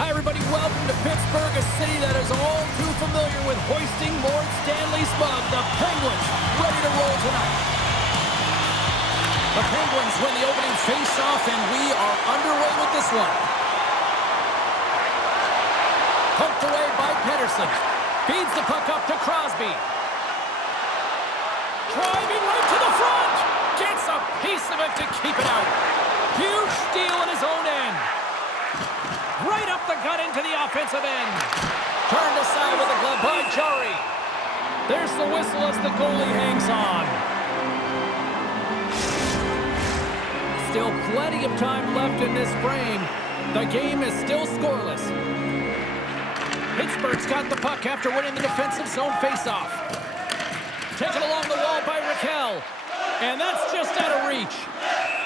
Hi, everybody. Welcome to Pittsburgh, a city that is all too familiar with hoisting Lord Stanley's mug. The Penguins ready to roll tonight. The Penguins win the opening face-off, and we are underway with this one. Poked away by Pettersson. Feeds the puck up to Crosby. Driving right to the front. Gets a piece of it to keep it out. Huge steal in his own end. Right up the gut into the offensive end. Turned aside with a glove by Jarry. There's the whistle as the goalie hangs on. Still plenty of time left in this frame. The game is still scoreless. Pittsburgh's got the puck after winning the defensive zone faceoff. Taken along the wall by Raquel. And that's just out of reach.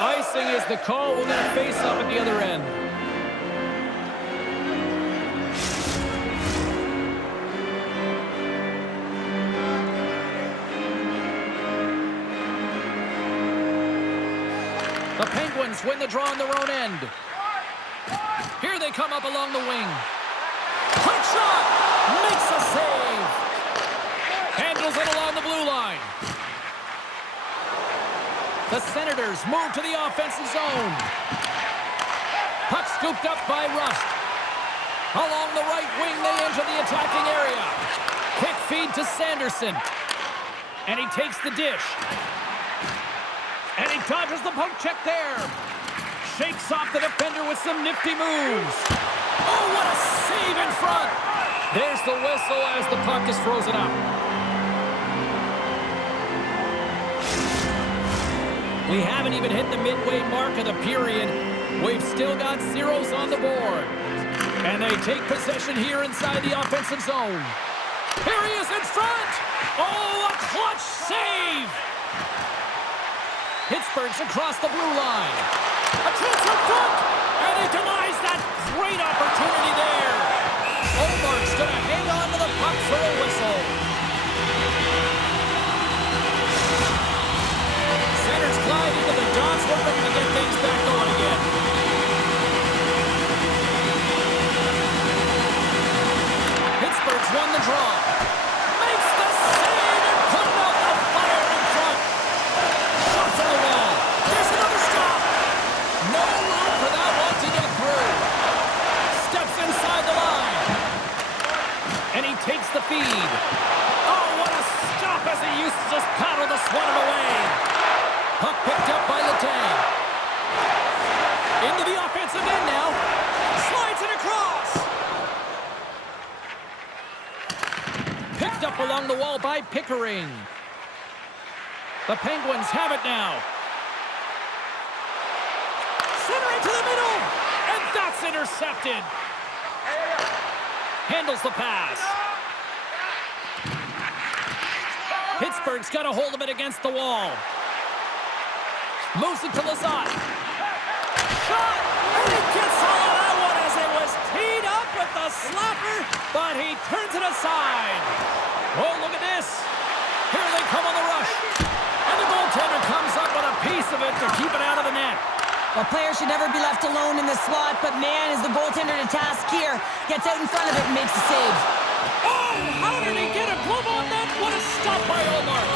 Icing is the call. We'll get a face-off at the other end. The Penguins win the draw on their own end. Here they come up along the wing. Quick shot! Makes a save! Handles it along the blue line. The Senators move to the offensive zone. Puck scooped up by Rust. Along the right wing, they enter the attacking area. Quick feed to Sanderson. And he takes the dish. And he dodges the poke check there. Shakes off the defender with some nifty moves. Oh, what a save in front. There's the whistle as the puck is frozen up. We haven't even hit the midway mark of the period. We've still got zeros on the board. And they take possession here inside the offensive zone. Here he is in front. Oh, a clutch save. Pittsburgh's across the blue line. A chance in front. And he denies that great opportunity there. Omar's going to hang on to the puck for a whistle. Centers glide into the dots. We're looking to get things back going again. Pittsburgh's won the draw. Makes the save and putting out the fire in front. Shot from the wall. There's another stop. No room for that one to get through. Steps inside the line. And he takes the feed. Oh, what a stop as he used to just paddle to swat it away. Puck picked up by Letang. Into the offensive end now. Slides it across. Picked up along the wall by Pickering. The Penguins have it now. Center into the middle. And that's intercepted. Handles the pass. Pittsburgh's got a hold of it against the wall. Moves it to Lizotte. Shot! And he gets all of that one as it was teed up with the slapper, but he turns it aside. Oh, look at this. Here they come on the rush. And the goaltender comes up with a piece of it to keep it out of the net. A player should never be left alone in the slot, but man, is the goaltender to task here. Gets out in front of it and makes the save. Oh, how did he get a glove on that? What a stop by Omar.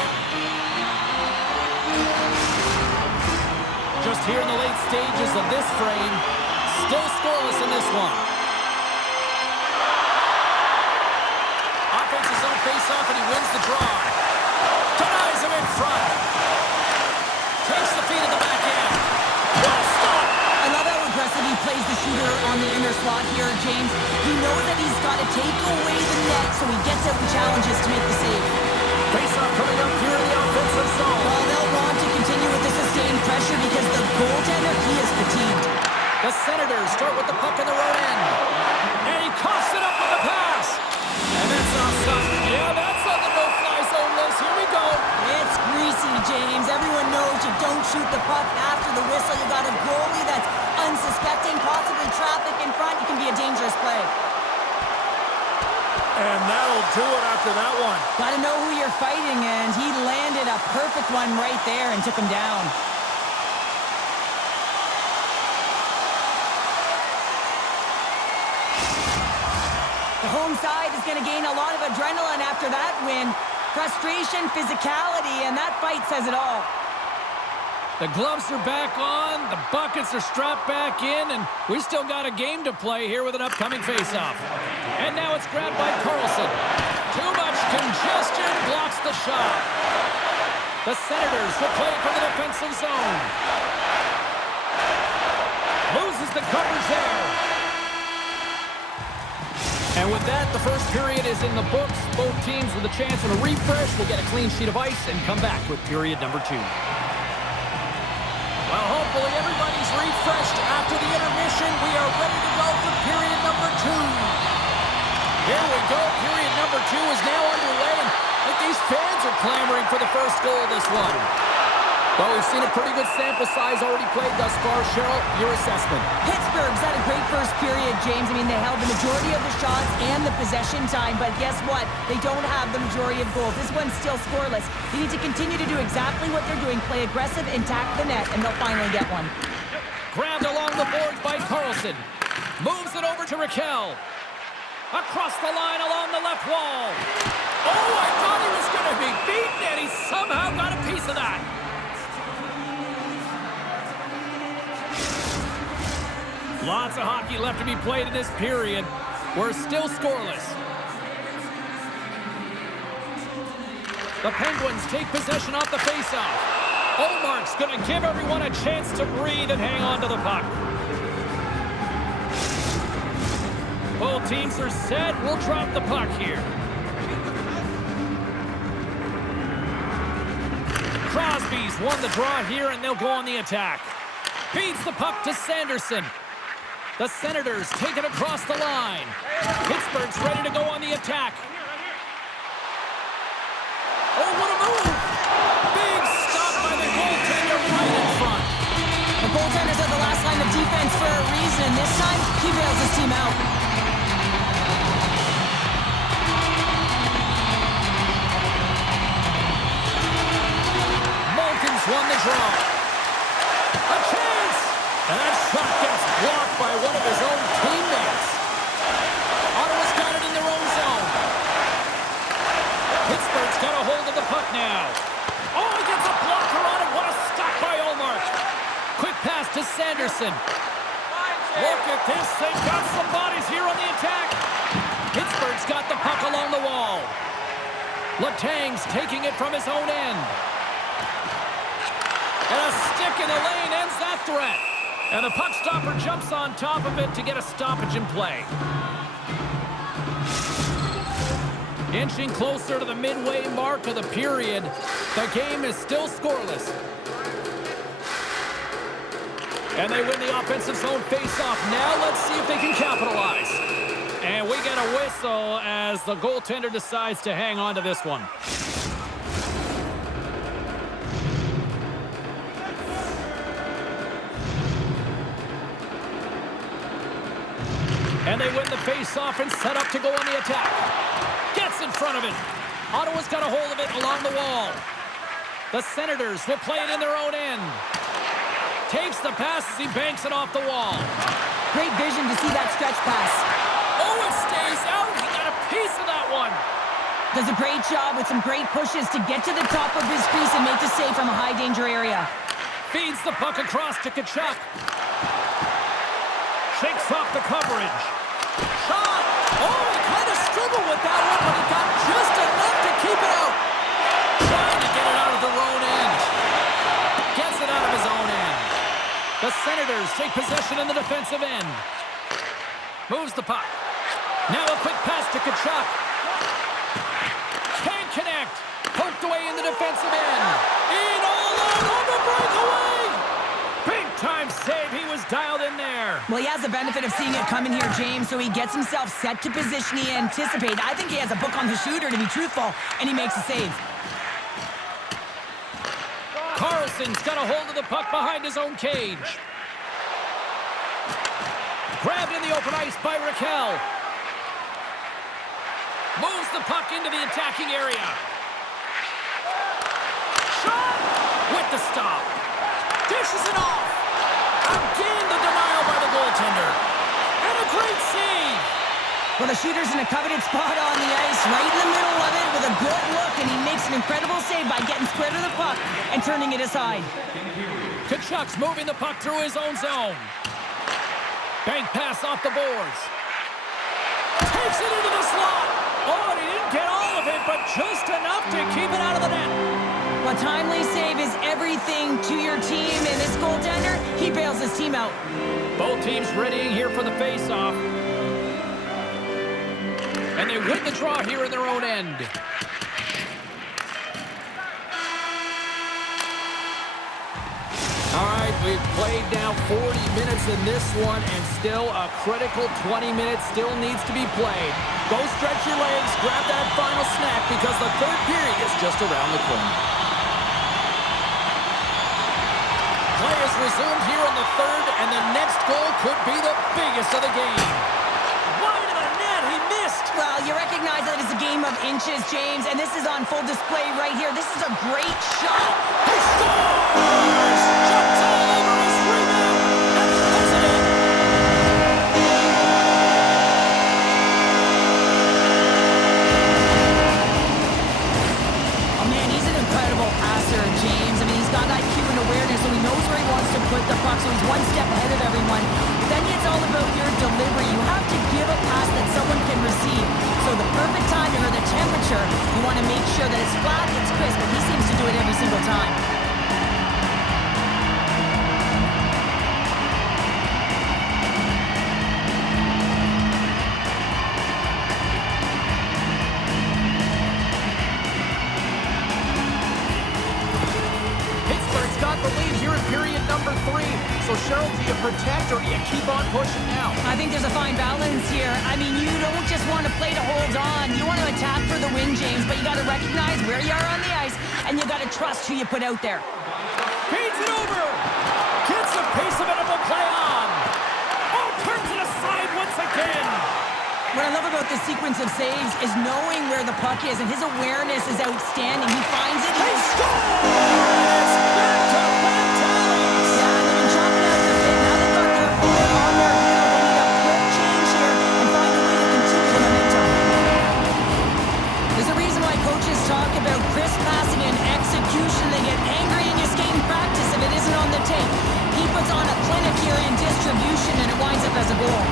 Just here in the late stages of this frame, still scoreless in this one. Offensive zone face-off, and he wins the draw. Denies him in front. Takes the feed at the back end. What a stop! I love how aggressive he plays the shooter on the inner slot here, James. He knows that he's got to take away the net, so he gets out and challenges to make the save. Face-off coming up here in the offensive zone. Well, they'll want to continue with the sustained pressure because the goaltender, he is fatigued. The Senators start with the puck in their own end. And he coughs it up with the pass. And that's offside. Yeah, that's on the no-fly zone list. Here we go. It's greasy, James. Everyone knows you don't shoot the puck after the whistle. You got a goalie that's unsuspecting, possibly traffic in front. You can be a dangerous play. And that'll do it after that one. Got to know who you're fighting, and he landed a perfect one right there and took him down. home side is going to gain a lot of adrenaline after that win. Frustration, physicality, and that fight says it all. The gloves are back on, the buckets are strapped back in, and we still got a game to play here with an upcoming face-off. And now it's grabbed by Carlson. Too much congestion blocks the shot. The Senators will play from the defensive zone. Loses the coverage there. And with that, the first period is in the books. Both teams with a chance and a refresh will get a clean sheet of ice and come back with period number 2. Well, hopefully everybody's refreshed after the intermission. We are ready to go for period number 2. Here we go. Period number 2 is now underway. And I think these fans are clamoring for the first goal of this one. Well, we've seen a pretty good sample size already played thus far. Cheryl, your assessment. Pittsburgh's had a great first period, James. I mean, they held the majority of the shots and the possession time, but guess what? They don't have the majority of goals. This one's still scoreless. They need to continue to do exactly what they're doing, play aggressive and tack the net, and they'll finally get one. Grabbed along the boards by Carlson. Moves it over to Raquel. Across the line along the left wall. Oh, I thought he was going to be beaten, and he somehow got a piece of that. Lots of hockey left to be played in this period. We're still scoreless. The Penguins take possession off the faceoff. Ullmark's going to give everyone a chance to breathe and hang on to the puck. Both teams are set. We'll drop the puck here. Crosby's won the draw here, and they'll go on the attack. Feeds the puck to Sanderson. The Senators take it across the line. Pittsburgh's ready to go on the attack. Oh, what a move! Big stop by the goaltender right in front. The goaltender's at the last line of defense for a reason. This time, he bails his team out. Malkin's won the draw. A chance! And that shot gets blocked by one of his own teammates. Ottawa's got it in their own zone. Pittsburgh's got a hold of the puck now. Oh, he gets a blocker on it. What a stop by Ullmark. Quick pass to Sanderson. Look at this. They've got some bodies here on the attack. Pittsburgh's got the puck along the wall. Letang's taking it from his own end. And a stick in the lane ends that threat. And the puck stopper jumps on top of it to get a stoppage in play. Inching closer to the midway mark of the period, the game is still scoreless. And they win the offensive zone face-off. Now let's see if they can capitalize. And we get a whistle as the goaltender decides to hang on to this one. And they win the face-off and set up to go on the attack. Gets in front of it. Ottawa's got a hold of it along the wall. The Senators will play it in their own end. Takes the pass as he banks it off the wall. Great vision to see that stretch pass. Oh, it stays out. He got a piece of that one. Does a great job with some great pushes to get to the top of his crease and make the save from a high-danger area. Feeds the puck across to Tkachuk. Shakes off the coverage. Shot! Oh, he kind of struggled with that one, but he got just enough to keep it out. Trying to get it out of their own end. Gets it out of his own end. The Senators take possession in the defensive end. Moves the puck. Now a quick pass to Tkachuk. Can't connect. Poked away in the defensive end. In all out on the breakaway. Big-time save. He was dialed in there. Well, he has the benefit of seeing it coming here, James, so he gets himself set to position he anticipated. I think he has a book on the shooter, to be truthful, and he makes a save. Carlson's got a hold of the puck behind his own cage. Grabbed in the open ice by Raquel. Moves the puck into the attacking area. Shot! With the stop. Dishes it off. Again, the denial by the goaltender. And a great save. Well, the shooter's in a coveted spot on the ice, right in the middle of it with a good look, and he makes an incredible save by getting square to the puck and turning it aside. Tkachuk's moving the puck through his own zone. Bank pass off the boards. Takes it into the slot. Oh, and he didn't get all of it, but just enough to keep it out of the net. A timely save is everything to your team, and this goaltender, he bails his team out. Both teams readying here for the face-off. And they win the draw here in their own end. All right, we've played now 40 minutes in this one, and still a critical 20 minutes still needs to be played. Go stretch your legs, grab that final snack, because the third period is just around the corner. Play is resumed here in the third, and the next goal could be the biggest of the game. Wide of the net, he missed. Well, you recognize that it's a game of inches, James, and this is on full display right here. This is a great shot. He scores! Jumps all over his rebound and puts it in. Oh, man, he's an incredible passer, James. I mean, he's got IQ and awareness, so he knows where he wants to put the puck, so he's one step ahead of everyone. But then it's all about your delivery. You have to give a pass that someone can receive. So the perfect timing or the temperature, you want to make sure that it's flat, it's crisp, and he seems to do it every single time. Pittsburgh's got the lead here in period number 3. So, Cheryl, do you protect or do you keep on pushing now? I think there's a fine balance here. I mean, you don't just want to play to hold on. You want to attack for the win, James, but you got to recognize where you are on the ice, and you got to trust who you put out there. Feeds it over. Gets a piece of it and will play on. Oh, turns it aside once again. What I love about this sequence of saves is knowing where the puck is, and his awareness is outstanding. He finds it. He scores! Back-to-back tallies. Yeah, they've been chopping out the bit. Now they've got their opponent on their heels. They need a quick change here and find a way to continue the momentum. There's a reason why coaches talk about crisp passing and execution. They get angry in your skating practice if it isn't on the tape. He puts on a clinic here in distribution, and it winds up as a goal.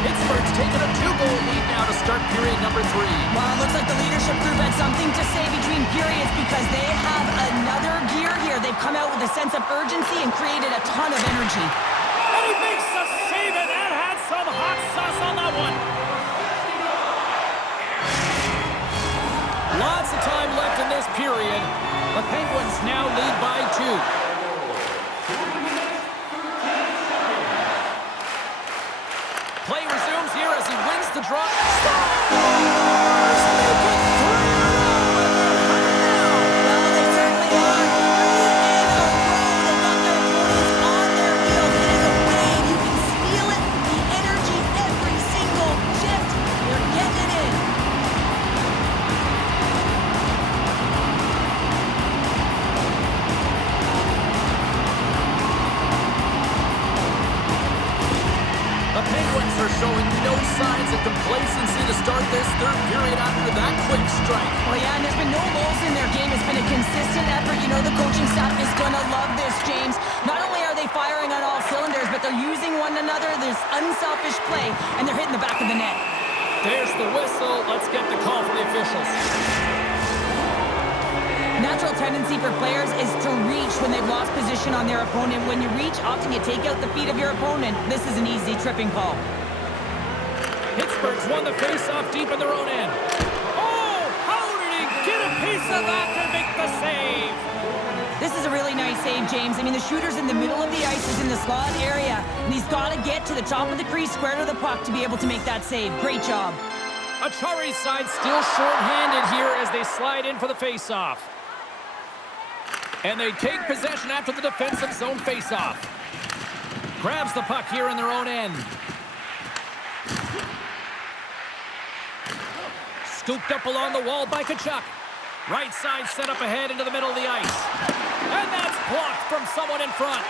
Pittsburgh's taken a 2-goal lead now to start period number 3. Well, it looks like the leadership group had something to say between periods because they have another gear here. They've come out with a sense of urgency and created a ton of energy. And he makes the save, and that had some hot sauce on that one. Lots of time left in this period. The Penguins now lead by 2. Play resumes here as he wins the draw. Scores! Make it 3 in a row, and they're hot now. Well, they certainly are. 3 in a row. They've got their opponents on their heels. It is a wave. You can feel it. The energy every single shift. They're getting it in. The Penguins are showing no signs of complacency to start this third period after that quick strike. Well, yeah, and there's been no lulls in their game. It's been a consistent effort. You know the coaching staff is going to love this, James. Not only are they firing on all cylinders, but they're using one another. There's unselfish play, and they're hitting the back of the net. There's the whistle. Let's get the call from the officials. Natural tendency for players is to reach when they've lost position on their opponent. When you reach, often you take out the feet of your opponent. This is an easy tripping call. Pittsburgh's won the face-off deep in their own end. Oh, how did he get a piece of that to make the save? This is a really nice save, James. I mean, the shooter's in the middle of the ice, is in the slot area, and he's got to get to the top of the crease, square to the puck, to be able to make that save. Great job. Achari's side still short-handed here as they slide in for the face-off. And they take possession after the defensive zone face-off. Grabs the puck here in their own end. Scooped up along the wall by Tkachuk. Right side set up ahead into the middle of the ice. And that's blocked from someone in front.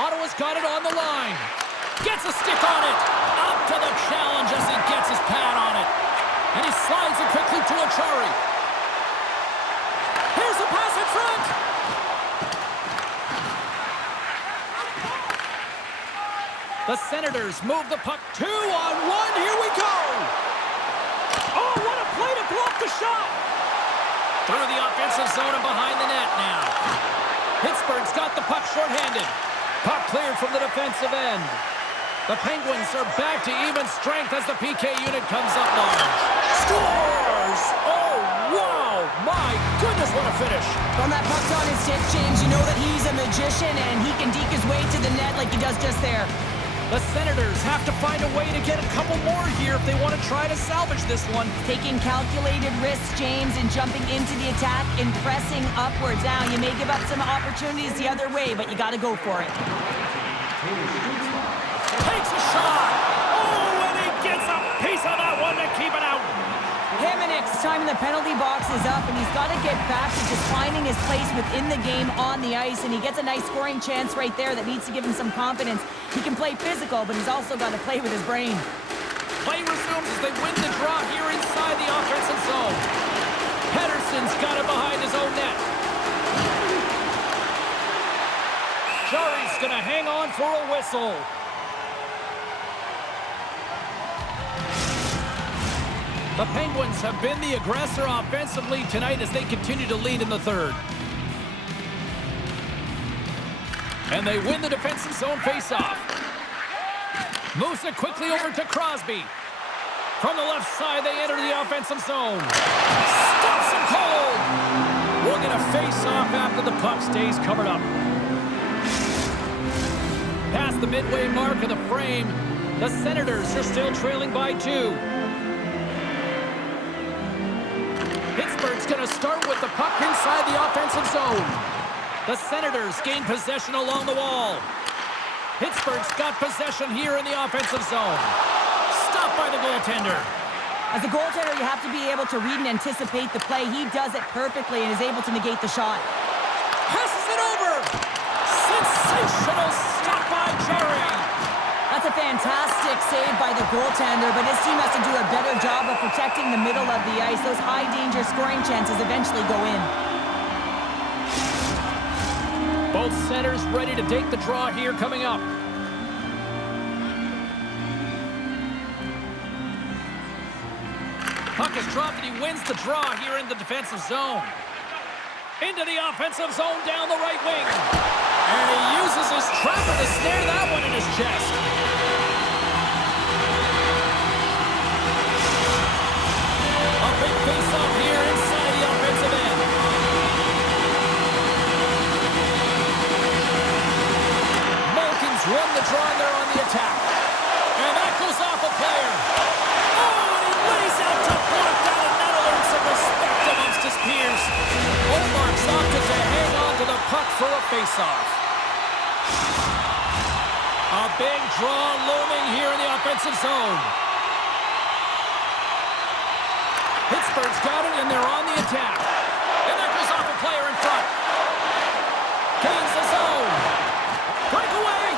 Ottawa's got it on the line. Gets a stick on it. Up to the challenge as he gets his pad on it. And he slides it quickly to Achari. Here's the pass in front. The Senators move the puck 2-on-1. Here we go. Oh, what a play to block the shot. Through the offensive zone and behind the net now. Pittsburgh's got the puck shorthanded. Puck cleared from the defensive end. The Penguins are back to even strength as the PK unit comes up large. Scores! Oh, wow! My goodness, what a finish. When that puck's on his stick, James, you know that he's a magician and he can deke his way to the net like he does just there. The Senators have to find a way to get a couple more here if they want to try to salvage this one. Taking calculated risks, James, and jumping into the attack and pressing upwards. Now, you may give up some opportunities the other way, but you got to go for it. Takes a shot. Oh, and he gets a piece of that one to keep it out. Heminik's time in the penalty box is up, and he's got to get back to just finding his place within the game on the ice, and he gets a nice scoring chance right there that needs to give him some confidence. He can play physical, but he's also got to play with his brain. Play resumes as they win the draw here inside the offensive zone. Pettersson's got it behind his own net. Jari's going to hang on for a whistle. The Penguins have been the aggressor offensively tonight as they continue to lead in the third. And they win the defensive zone faceoff. Moves it quickly over to Crosby. From the left side, they enter the offensive zone. Stops him cold. We'll get a face-off after the puck stays covered up. Past the midway mark of the frame, the Senators are still trailing by 2. Pittsburgh's going to start with the puck inside the offensive zone. The Senators gain possession along the wall. Pittsburgh's got possession here in the offensive zone. Stopped by the goaltender. As a goaltender, you have to be able to read and anticipate the play. He does it perfectly and is able to negate the shot. Passes it over. Sensational stop by Jarry. That's a fantastic save by the goaltender, but his team has to do a better job of protecting the middle of the ice. Those high-danger scoring chances eventually go in. Both centers ready to take the draw here coming up. Puck is dropped and he wins the draw here in the defensive zone. Into the offensive zone down the right wing. And he uses his trapper to snare that one in his chest. A big face-off here inside the offensive end. Malkin's won the draw and they're on the attack. And that goes off a player. Oh, and he lays out to block that, and that'll earn some respect amongst his peers. Olmark's opted to hang on to the puck for a face-off. A big draw looming here in the offensive zone. Pittsburgh's got it, and they're on the attack. And that goes off a player in front. Gains the zone. Breakaway.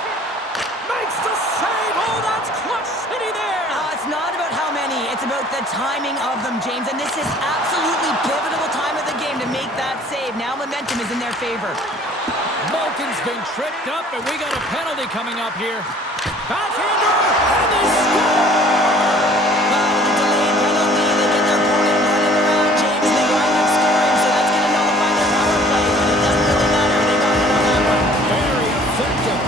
Makes the save. Oh, that's clutch city there. It's not about how many. It's about the timing of them, James. And this is absolutely pivotal time of the game to make that save. Now momentum is in their favor. Malkin's been tripped up, and we got a penalty coming up here. Backhander, and they score! Well, with the delayed penalty, they get their opponent running around, James. They wind up scoring, so that's going to nullify their power play, but it doesn't really matter. They got it on that one. Very effective.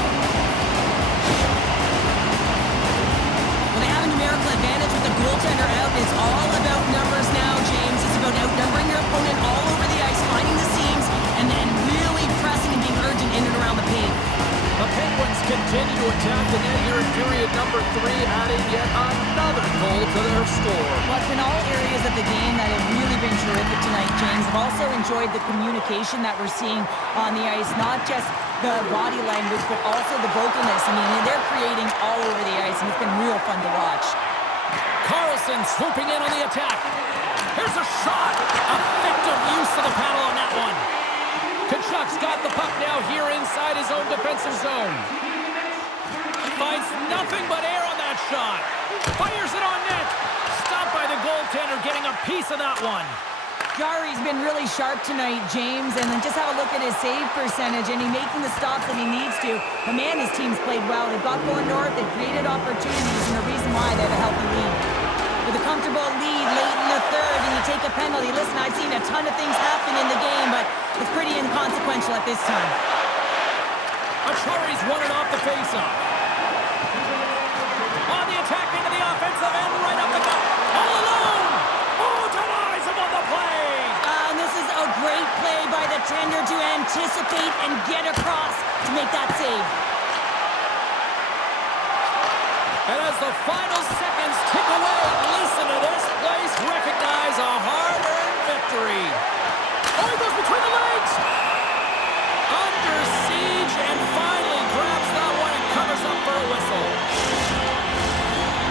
Well, they have a numerical advantage with the goaltender out. It's all about numbers now, James. It's about outnumbering your opponent all over the ice, finding the seams, and then really pressing and being urgent in and around the paint. The Penguins continue to attack the net here in period number 3, adding yet another goal to their score. Well, it's in all areas of the game that have really been terrific tonight, James. I've also enjoyed the communication that we're seeing on the ice, not just the body language, but also the vocalness. I mean, they're creating all over the ice, and it's been real fun to watch. Carlson swooping in on the attack. Here's a shot. Effective use of the paddle on that one. Kachuk's got the puck now here in inside his own defensive zone. Finds nothing but air on that shot. Fires it on net. Stopped by the goaltender, getting a piece of that one. Jarry's been really sharp tonight, James, and then just have a look at his save percentage, and he's making the stops that he needs to. But man, his team's played well. They've got going north, they've created opportunities, and the reason why they have a healthy lead. With a comfortable lead late in the third, and you take a penalty. Listen, I've seen a ton of things happen in the game, but it's pretty inconsequential at this time. Acciari's won it off the faceoff. On the attack into the offensive end, right up the gut. All alone! Oh, denies him on the play! And this is a great play by the tender to anticipate and get across to make that save. And as the final seconds tick away, listen to this place recognize a hard-earned victory. Oh, he goes between the legs! Under siege and finally grabs that one and covers up for a whistle.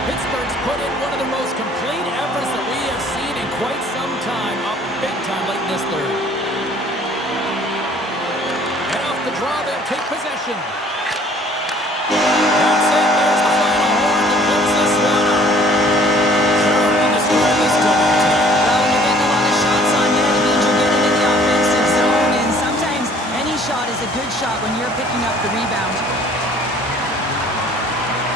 Pittsburgh's put in one of the most complete efforts that we have seen in quite some time, up big time late in this third. And off the draw, they'll take possession.